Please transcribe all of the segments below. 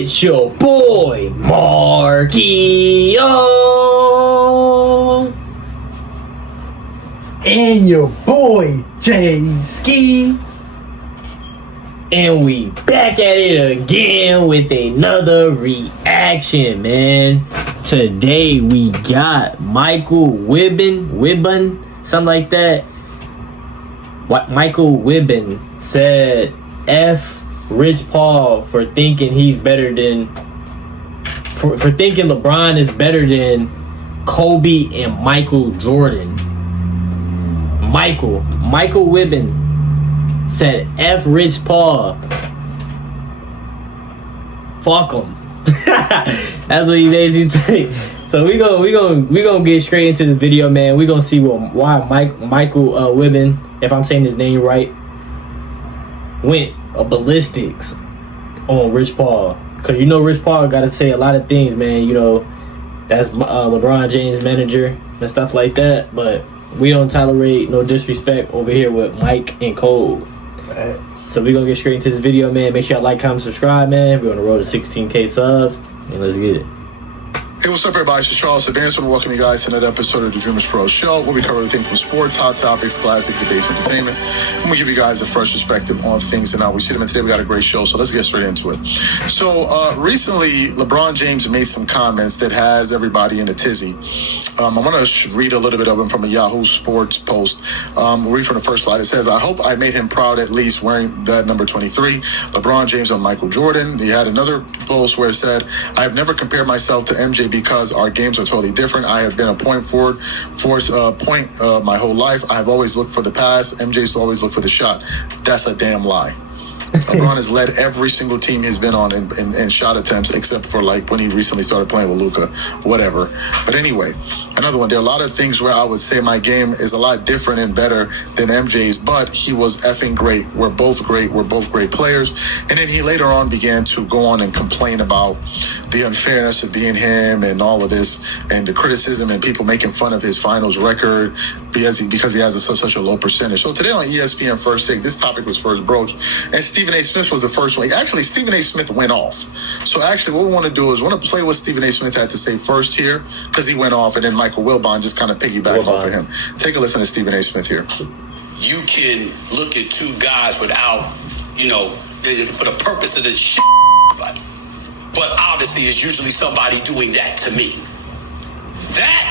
It's your boy, Markio. And your boy, Jay Ski. And we back at it again with another reaction, man. Today we got Michael Wilbon, something like that. What Michael Wilbon said, F Rich Paul for thinking he's better than, for thinking LeBron is better than Kobe and Michael Jordan. Michael Wilbon said, F Rich Paul. Fuck him. That's what he basically say. So we gonna get straight into this video, man. We gonna see why Michael Wilbon, if I'm saying his name right, went a ballistics on Rich Paul. Cause you know Rich Paul gotta say a lot of things, man. You know, that's LeBron James' manager and stuff like that. But we don't tolerate no disrespect over here with Mike and Cole. So we're gonna get straight into this video, man. Make sure y'all like, comment, subscribe, man. We're on the road to 16K subs, and let's get it. Hey, what's up, everybody? It's Charles Advance. I want to welcome you guys to another episode of the Dreamers Pro Show, where we cover everything from sports, hot topics, classic debates, entertainment. And we give you guys a fresh perspective on things and how we see them. And today we got a great show, so let's get straight into it. So recently, LeBron James made some comments that has everybody in a tizzy. I want to read a little bit of them from a Yahoo Sports post. We'll read from the first slide. It says, I hope I made him proud at least wearing that number 23. LeBron James on Michael Jordan. He had another post where it said, I have never compared myself to MJ because our games are totally different. I have been a point forward my whole life. I have always looked for the pass. MJ's always looked for the shot. That's a damn lie. LeBron has led every single team he's been on in shot attempts, except for like when he recently started playing with Luka, whatever. But anyway, another one. There are a lot of things where I would say my game is a lot different and better than MJ's, but he was effing great. We're both great. We're both great players. And then he later on began to go on and complain about the unfairness of being him and all of this and the criticism and people making fun of his finals record because he has such a low percentage. So today on ESPN First Take, this topic was first broached, and Stephen A. Smith was the first one. Actually, Stephen A. Smith went off. So actually what we want to do is we want to play what Stephen A. Smith had to say first here, because he went off, and then Michael Wilbon just kind of piggybacked off of him. Take a listen to Stephen A. Smith here. You can look at two guys without, for the purpose of the shit, but obviously it's usually somebody doing that to me. That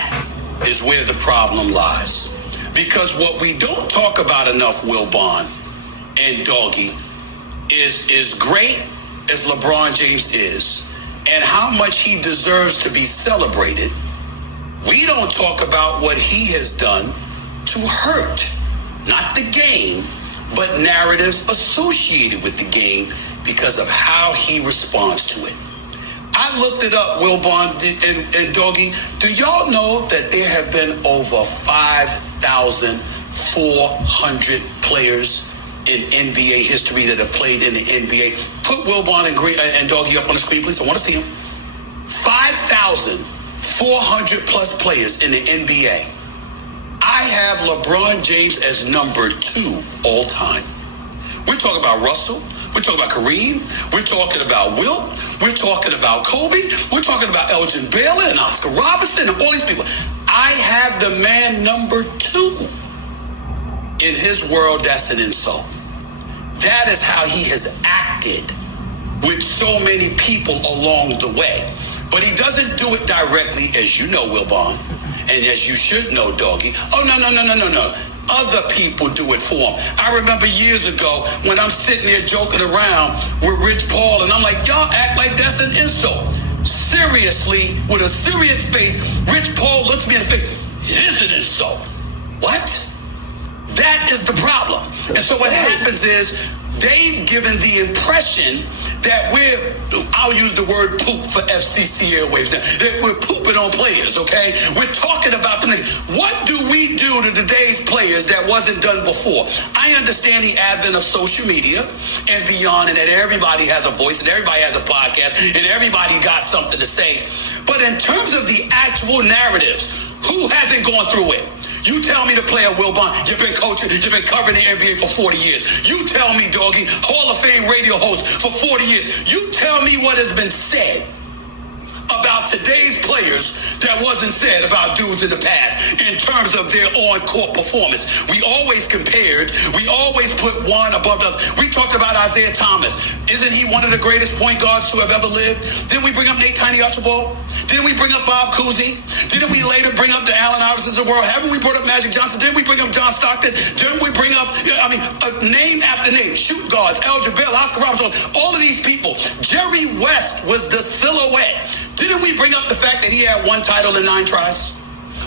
is where the problem lies. Because what we don't talk about enough, Wilbon and Doggy, is great as LeBron James is, and how much he deserves to be celebrated. We don't talk about what he has done to hurt, not the game, but narratives associated with the game because of how he responds to it. I looked it up, Wilbon and Doggy. Do y'all know that there have been over 5,400 players in NBA history that have played in the NBA? Put Wilbon and Doggy up on the screen, please. I want to see them. 5,400 plus players in the NBA. I have LeBron James as number 2 all time. We're talking about Russell. We're talking about Kareem. We're talking about Wilt. We're talking about Kobe. We're talking about Elgin Baylor and Oscar Robertson and all these people. I have the man number 2. In his world, that's an insult. That is how he has acted with so many people along the way. But he doesn't do it directly, as you know, Wilbon, and as you should know, Doggy. Oh, no. Other people do it for him. I remember years ago when I'm sitting there joking around with Rich Paul, and I'm like, y'all act like that's an insult. Seriously, with a serious face, Rich Paul looks me in the face. It is an insult. What? That is the problem. And so what happens is they've given the impression that I'll use the word poop for FCC airwaves now, that we're pooping on players, okay? We're talking about them. What do we do to today's players that wasn't done before? I understand the advent of social media and beyond, and that everybody has a voice and everybody has a podcast and everybody got something to say. But in terms of the actual narratives, who hasn't gone through it? You tell me the player, Wilbon, you've been coaching, you've been covering the NBA for 40 years. You tell me, doggy, Hall of Fame radio host for 40 years. You tell me what has been said about today's players that wasn't said about dudes in the past in terms of their on-court performance. We always compared. We always put one above the other. We talked about Isaiah Thomas. Isn't he one of the greatest point guards to have ever lived? Didn't we bring up Nate Tiny Archibald? Didn't we bring up Bob Cousy? Didn't we later bring up the Allen Iversons of the world? Haven't we brought up Magic Johnson? Didn't we bring up John Stockton? Didn't we bring up, name after name, shoot guards, Elgin Bell, Oscar Robertson, all of these people. Jerry West was the silhouette. Didn't we bring up the fact that he had one title in 9 tries?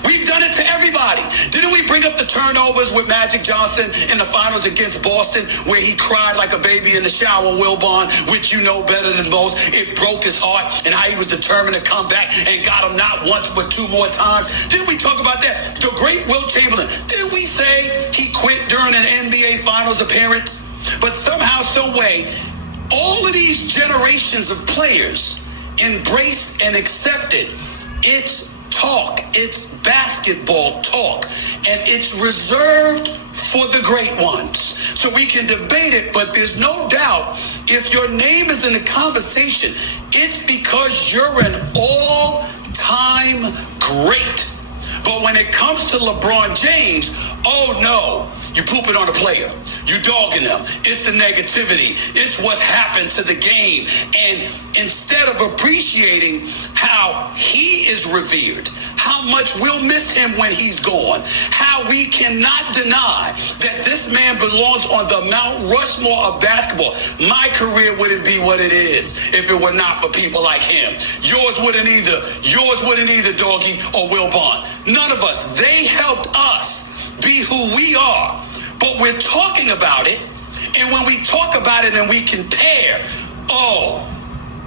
We've done it to everybody. Didn't we bring up the turnovers with Magic Johnson in the finals against Boston where he cried like a baby in the shower, Wilbon, which you know better than most. It broke his heart and how he was determined to come back and got him not once but 2 more times. Didn't we talk about that? The great Wilt Chamberlain. Didn't we say he quit during an NBA Finals appearance? But somehow, some way, all of these generations of players embraced and accepted it's talk, it's basketball talk, and it's reserved for the great ones. So we can debate it, but there's no doubt if your name is in the conversation, it's because you're an all-time great. But when it comes to LeBron James, oh no, you pooping on a player. You dogging them. It's the negativity. It's what's happened to the game. And instead of appreciating how he is revered, how much we'll miss him when he's gone, how we cannot deny that this man belongs on the Mount Rushmore of basketball. My career wouldn't be what it is if it were not for people like him. Yours wouldn't either. Yours wouldn't either, Doggy or Wilbon. None of us. They helped us be who we are. But we're talking about it, and when we talk about it and we compare, oh,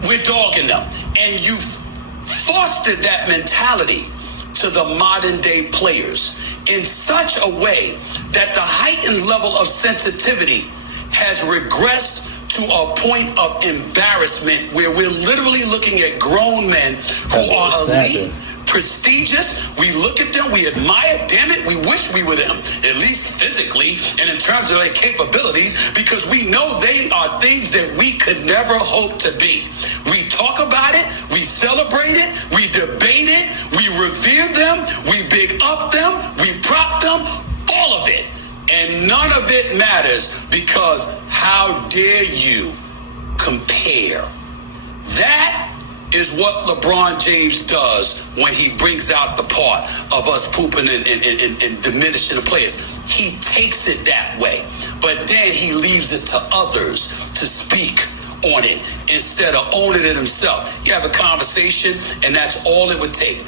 we're dogging them. And you've fostered that mentality to the modern day players in such a way that the heightened level of sensitivity has regressed to a point of embarrassment where we're literally looking at grown men who are elite, prestigious. We look at them, we admire, damn it, we wish we were them, at least physically and in terms of their capabilities, because we know they are things that we could never hope to be. We talk about it, we celebrate it, we debate it, we revere them, we big up them, we prop them, all of it. And none of it matters because how dare you compare? That is what LeBron James does when he brings out the part of us pooping and diminishing the players. He takes it that way, but then he leaves it to others to speak on it instead of owning it himself. You have a conversation, and that's all it would take.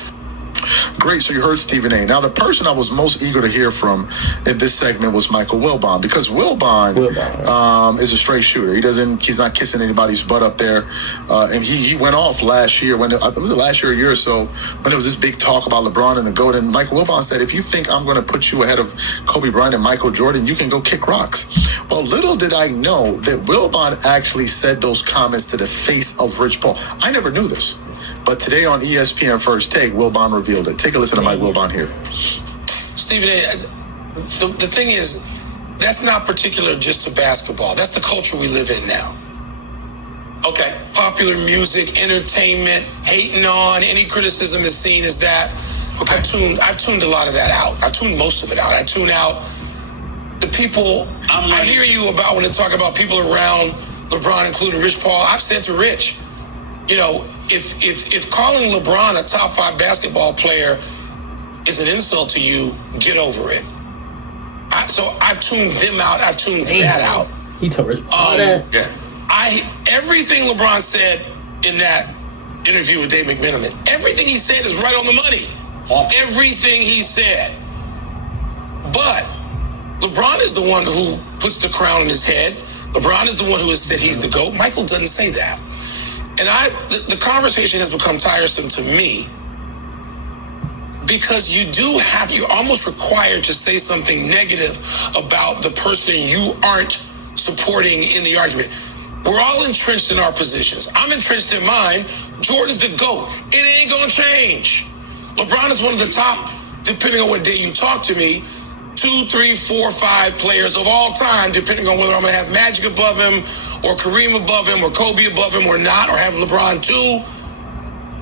Great. So you heard Stephen A. Now, the person I was most eager to hear from in this segment was Michael Wilbon, because Wilbon is a straight shooter. He's not kissing anybody's butt up there. And he went off last year it was last year, a year or so, when there was this big talk about LeBron and the GOAT. And Michael Wilbon said, if you think I'm going to put you ahead of Kobe Bryant and Michael Jordan, you can go kick rocks. Well, little did I know that Wilbon actually said those comments to the face of Rich Paul. I never knew this. But today on ESPN First Take, Wilbon revealed it. Take a listen to Mike Wilbon here. Stephen A., the thing is, that's not particular just to basketball. That's the culture we live in now. Okay. Popular music, entertainment, hating on, any criticism is seen as that. Okay. I've tuned a lot of that out. I've tuned most of it out. I tune out the people. I hear you about when they talk about people around LeBron, including Rich Paul. I've said to Rich, if calling LeBron a top 5 basketball player is an insult to you, get over it. So I've tuned them out. I've tuned that out. He told Rich Paul that. Yeah. Everything LeBron said in that interview with Dave McMenamin, everything he said is right on the money. Everything he said. But LeBron is the one who puts the crown on his head. LeBron is the one who has said he's the GOAT. Michael doesn't say that. And the conversation has become tiresome to me because you're almost required to say something negative about the person you aren't supporting in the argument. We're all entrenched in our positions. I'm entrenched in mine. Jordan's the GOAT. It ain't gonna change. LeBron is one of the top depending on what day you talk to me, 2, 3, 4, 5 players of all time, depending on whether I'm going to have Magic above him or Kareem above him or Kobe above him or not, or have LeBron 2.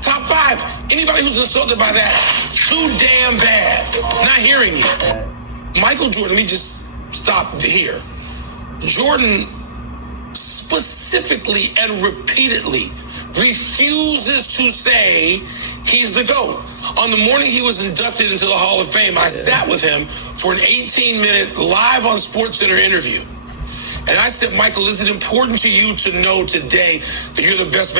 Top 5. Anybody who's insulted by that, too damn bad. Not hearing you. Michael Jordan, let me just stop here. Jordan specifically and repeatedly refuses to say he's the GOAT. On the morning he was inducted into the Hall of Fame, I sat with him for an 18-minute live on SportsCenter interview. And I said, Michael, is it important to you to know today that you're the greatest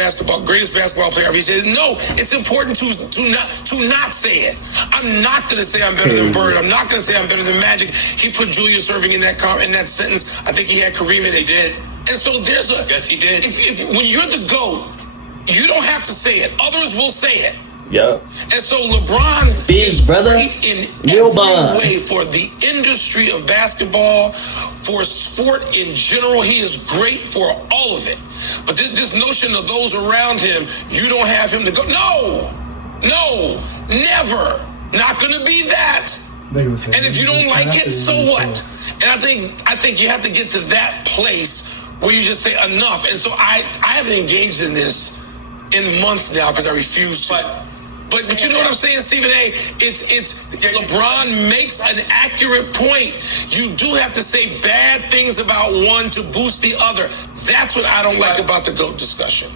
basketball player ever? He said, no, it's important to not say it. I'm not going to say I'm better than Bird. I'm not going to say I'm better than Magic. He put Julius Erving in that sentence. I think he had Kareem in it. He did. And so there's a... Yes, he did. When you're the GOAT, you don't have to say it. Others will say it. Yep. And so LeBron is great in Wilbon. every way for the industry of basketball, for sport in general. He is great for all of it. But this notion of those around him, you don't have him to go. No, never. Not going to be that. And if you don't like it, so what? And I think you have to get to that place where you just say enough. And so I haven't engaged in this in months now because I refuse to. But you know what I'm saying, Stephen A? It's LeBron makes an accurate point. You do have to say bad things about one to boost the other. That's what I don't like about the GOAT discussion.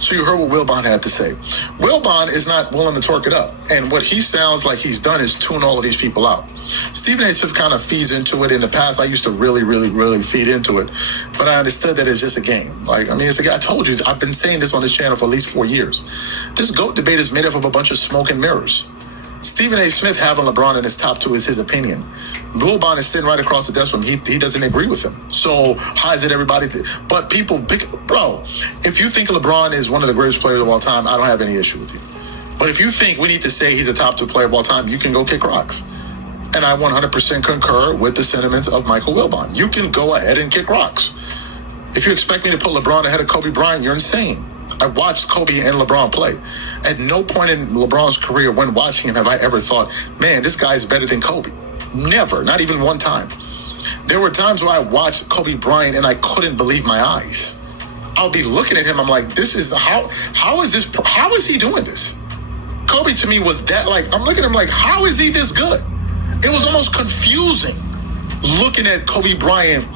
So you heard what Wilbon had to say. Wilbon is not willing to torque it up. And what he sounds like he's done is tune all of these people out. Stephen A. Smith kind of feeds into it. In the past, I used to really, really, really feed into it. But I understood that it's just a game. It's a game. I told you, I've been saying this on this channel for at least 4 years. This GOAT debate is made up of a bunch of smoke and mirrors. Stephen A. Smith having LeBron in his top 2 is his opinion. Wilbon is sitting right across the desk from him. He doesn't agree with him. So how is it everybody? But people, bro, if you think LeBron is one of the greatest players of all time, I don't have any issue with you. But if you think we need to say he's a top 2 player of all time, you can go kick rocks. And I 100% concur with the sentiments of Michael Wilbon. You can go ahead and kick rocks. If you expect me to put LeBron ahead of Kobe Bryant, you're insane. I watched Kobe and LeBron play. At no point in LeBron's career when watching him have I ever thought, man, this guy is better than Kobe. Never, not even one time. There were times where I watched Kobe Bryant and I couldn't believe my eyes. I'll be looking at him, I'm like, this is how is he doing this? Kobe to me was that, I'm looking at him like, how is he this good? It was almost confusing looking at Kobe Bryant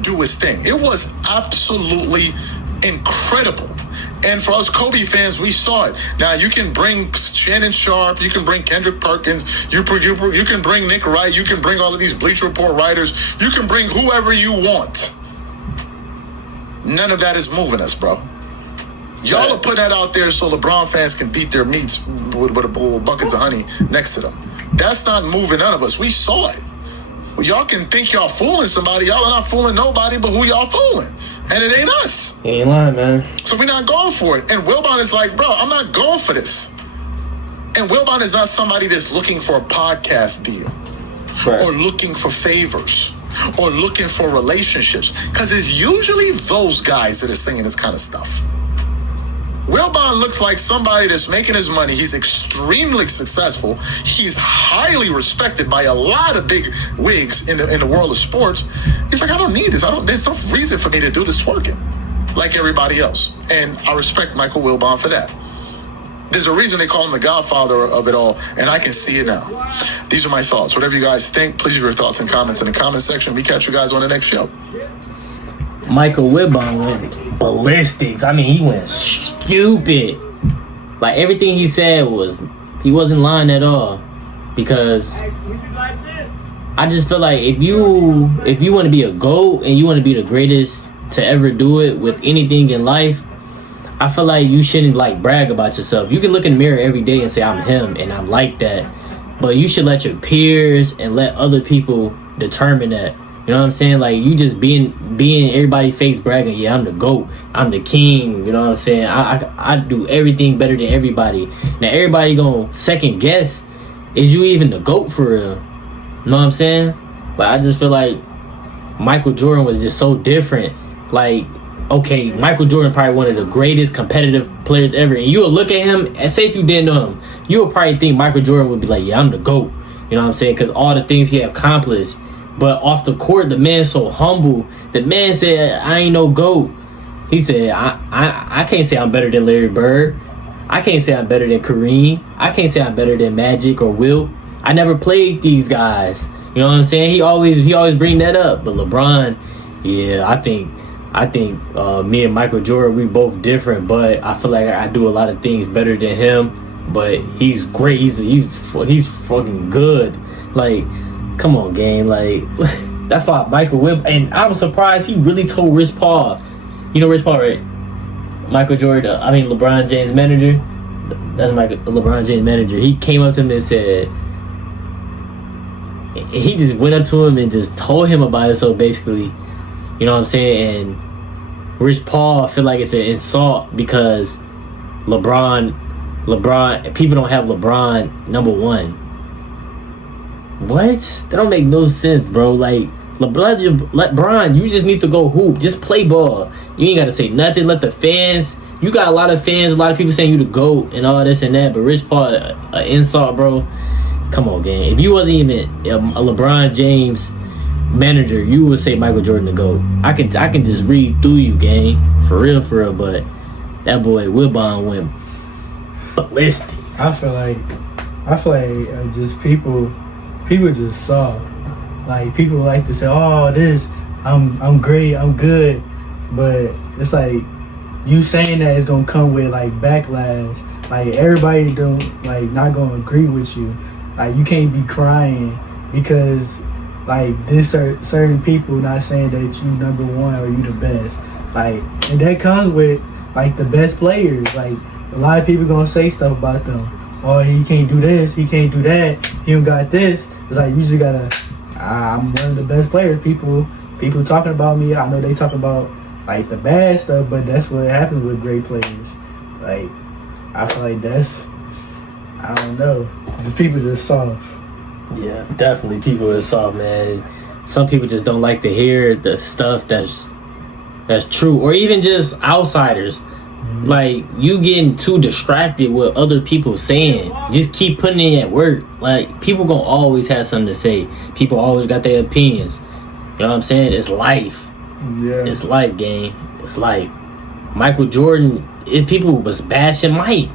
do his thing. It was absolutely incredible. And for us Kobe fans, we saw it. Now, you can bring Shannon Sharp, you can bring Kendrick Perkins, you can bring Nick Wright, you can bring all of these Bleacher Report writers, you can bring whoever you want. None of that is moving us, bro. Y'all are putting that out there so LeBron fans can beat their meats with buckets of honey next to them. That's not moving none of us. We saw it. Well, y'all can think y'all fooling somebody. Y'all are not fooling nobody but who y'all fooling. And it ain't us. You ain't lying, man. So we're not going for it. And Wilbon is like, bro, I'm not going for this. And Wilbon is not somebody that's looking for a podcast deal. Right. Or looking for favors. Or looking for relationships. Because it's usually those guys that are saying this kind of stuff. Wilbon looks like somebody that's making his money. He's extremely successful. He's highly respected by a lot of big wigs in the world of sports. He's like, I don't need this. There's no reason for me to do this twerking like everybody else. And I respect Michael Wilbon for that. There's a reason they call him the godfather of it all, and I can see it now. These are my thoughts. Whatever you guys think, please leave your thoughts and comments in the comment section. We catch you guys on the next show. Michael Wilbon went ballistics. I mean, he went stupid. Like, everything he said he wasn't lying at all. Because I just feel like if you want to be a GOAT and you want to be the greatest to ever do it with anything in life, I feel like you shouldn't brag about yourself. You can look in the mirror every day and say, I'm him and I'm like that. But you should let your peers and let other people determine that. You know what I'm saying? Like, you just being everybody's face bragging, yeah, I'm the GOAT, I'm the king, you know what I'm saying? I do everything better than everybody. Now, everybody gonna second guess, is you even the GOAT for real? You know what I'm saying? Like, I just feel like Michael Jordan was just so different. Like, okay, Michael Jordan probably one of the greatest competitive players ever. And you'll look at him, and say if you didn't know him, you would probably think Michael Jordan would be like, yeah, I'm the GOAT. You know what I'm saying? Because all the things he accomplished. But off the court, the man's so humble. The man said, I ain't no GOAT. He said, I can't say I'm better than Larry Bird. I can't say I'm better than Kareem. I can't say I'm better than Magic or Wilt. I never played these guys. You know what I'm saying? He always bring that up. But LeBron, yeah, I think me and Michael Jordan, we both different, but I feel like I do a lot of things better than him. But he's great. He's fucking good. Like, come on, gang. Like, that's why Michael Wilbon, and I was surprised he really told Rich Paul. You know Rich Paul, right? Michael Jordan, LeBron James' manager. That's LeBron James' manager. He came up to him and said, he just went up to him and just told him about it. So basically, you know what I'm saying? And Rich Paul, I feel like it's an insult because LeBron, people don't have LeBron number one. What? That don't make no sense, bro. Like, LeBron, you just need to go hoop. Just play ball. You ain't got to say nothing. Let the fans. You got a lot of fans, a lot of people saying you the GOAT and all this and that. But Rich Paul, an insult, bro. Come on, gang. If you wasn't even a LeBron James manager, you would say Michael Jordan the GOAT. I can just read through you, gang. For real. But that boy Wilbon went ballistic. I feel like just people just soft. Like, people like to say, "Oh, I'm great, I'm good," but it's like you saying that is gonna come with like backlash. Like, everybody not gonna agree with you. Like, you can't be crying because like this certain people not saying that you number one or you the best. Like, and that comes with like the best players. Like, a lot of people gonna say stuff about them. Oh, he can't do this, he can't do that, he don't got this. It's like, you just gotta. I'm one of the best players. People talking about me. I know they talk about like the bad stuff, but that's what happens with great players. Like, I feel like I don't know. Just people just soft. Yeah, definitely people is soft, man. Some people just don't like to hear the stuff that's true, or even just outsiders. Mm-hmm. Like, you getting too distracted with other people saying. Just keep putting in at work. Like, people gonna always have something to say. People always got their opinions. You know what I'm saying? It's life. Yeah. It's life, gang. It's life. Michael Jordan, people was bashing Mike.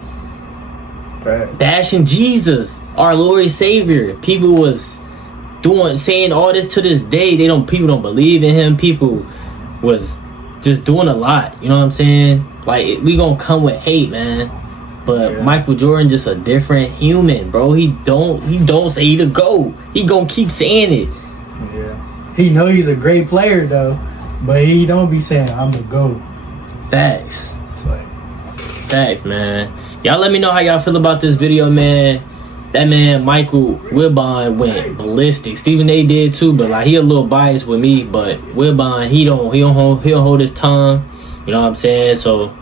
Fact. Bashing Jesus, our Lord and Savior. People was saying all this to this day. People don't believe in him. People was just doing a lot. You know what I'm saying? Like, we gonna come with hate, man. But yeah. Michael Jordan just a different human, bro. He don't say he the GOAT. He gonna keep saying it. Yeah. He know he's a great player though, but he don't be saying I'm the GOAT. Facts. It's like, facts, man. Y'all let me know how y'all feel about this video, man. That man Michael Wilbon went ballistic. Stephen A did too, but like, he a little biased with me. But Wilbon, he'll hold his tongue. You know what I'm saying? So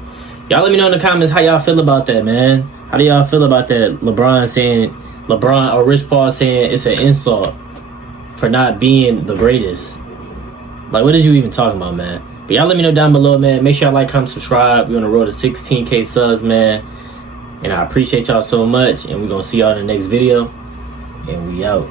y'all let me know in the comments how y'all feel about that, man. How do y'all feel about that? LeBron or Rich Paul saying it's an insult for not being the greatest. Like, what is you even talking about, man? But y'all let me know down below, man. Make sure y'all like, comment, subscribe. We're on the road to 16K subs, man. And I appreciate y'all so much. And we're going to see y'all in the next video. And we out.